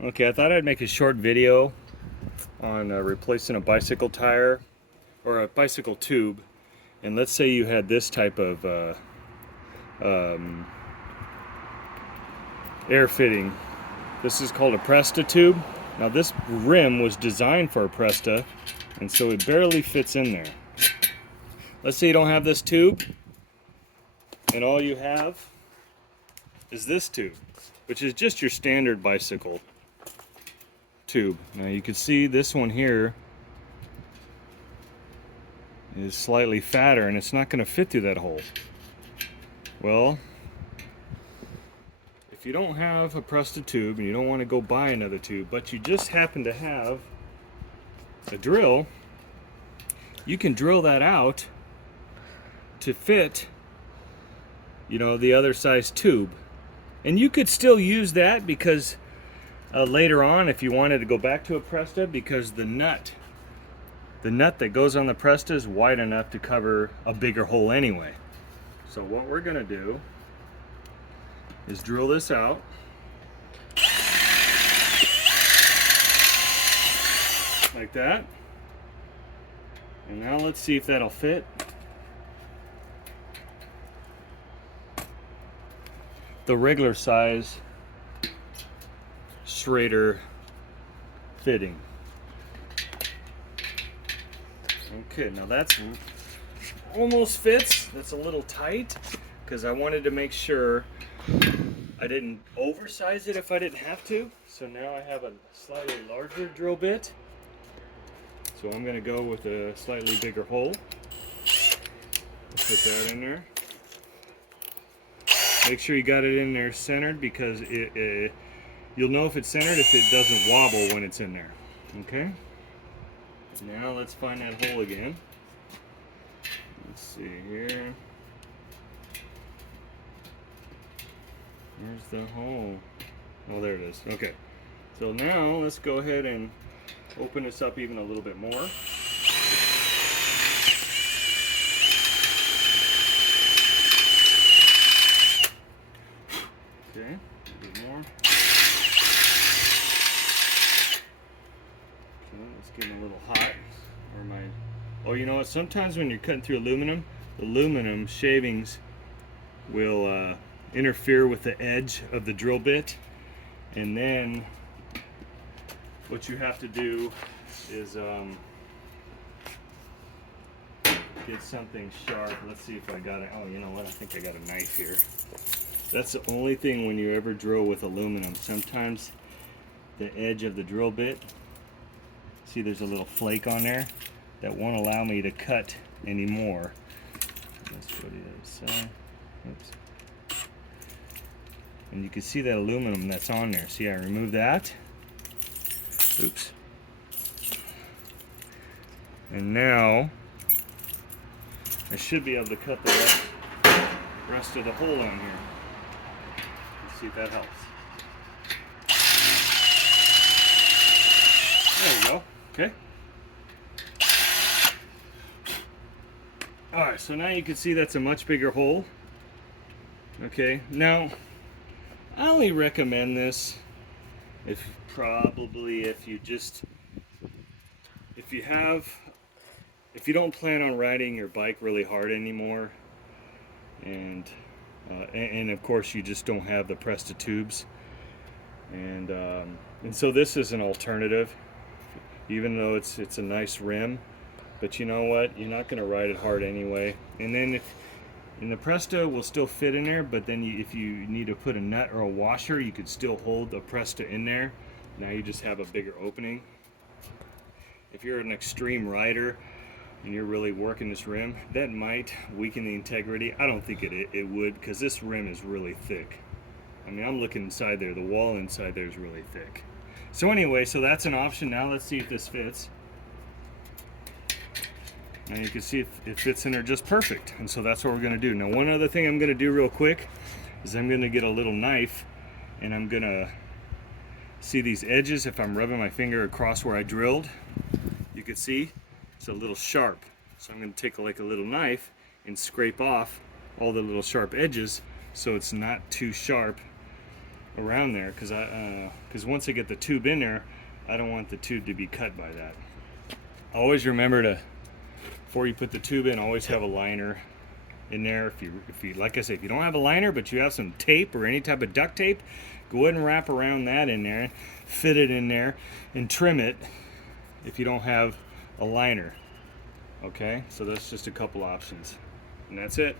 Okay, I thought I'd make a short video on replacing a bicycle tire or a bicycle tube. And let's say you had this type of um, air fitting. This is called a presta tube. Now this rim was designed for a presta, and so it barely fits in there. Let's say you don't have this tube, and all you have is this tube, which is just your standard bicycle tube. Now you can see this one here is slightly fatter and it's not going to fit through that hole. Well, if you don't have a presta tube and you don't want to go buy another tube, but you just happen to have a drill, you can drill that out to fit, the other size tube. And you could still use that because later on, if you wanted to go back to a presta, because the nut that goes on the presta is wide enough to cover a bigger hole anyway. So what we're gonna do is drill this out. Like that. And now let's see if that'll fit. The regular size Schrader fitting. Okay, now that's almost fits. That's a little tight because I wanted to make sure I didn't oversize it if I didn't have to. So now I have a slightly larger drill bit. So I'm going to go with a slightly bigger hole. Put that in there. Make sure you got it in there centered because you'll know if it's centered if it doesn't wobble when it's in there. Okay? Now let's find that hole again. Let's see here. Where's the hole? Oh, there it is. Okay. So now let's go ahead and open this up even a little bit more. Okay, a bit more. Okay, it's getting a little hot. Oh, you know what? Sometimes when you're cutting through aluminum shavings will interfere with the edge of the drill bit, and then what you have to do is get something sharp. Let's see if I got it. Oh, you know what? I think I got a knife here. That's the only thing when you ever drill with aluminum. Sometimes the edge of the drill bit, see there's a little flake on there that won't allow me to cut anymore. Let's go to the other side. Oops. And you can see that aluminum that's on there. See, I removed that. Oops. And now I should be able to cut the rest of the hole on here. Let's see if that helps. There we go. Okay. Alright, so now you can see that's a much bigger hole. Okay, now I only recommend this if you don't plan on riding your bike really hard anymore, and of course you just don't have the presta tubes, and so this is an alternative, even though it's a nice rim. But you know what? You're not going to ride it hard anyway. And then the Presta will still fit in there, but then if you need to put a nut or a washer, you could still hold the Presta in there. Now you just have a bigger opening. If you're an extreme rider and you're really working this rim, that might weaken the integrity. I don't think it would, because this rim is really thick. I mean, I'm looking inside there. The wall inside there is really thick. So anyway, so that's an option. Now let's see if this fits. And you can see it fits in there just perfect. And so that's what we're going to do. Now, one other thing I'm going to do real quick is I'm going to get a little knife, and I'm going to see these edges. If I'm rubbing my finger across where I drilled, you can see it's a little sharp. So I'm going to take like a little knife and scrape off all the little sharp edges so it's not too sharp around there, because once I get the tube in there, I don't want the tube to be cut by that. Always remember to, before you put the tube in, always have a liner in there. If you like I say, if you don't have a liner but you have some tape or any type of duct tape, go ahead and wrap around that in there, fit it in there, and trim it if you don't have a liner. Okay, so that's just a couple options, and that's it.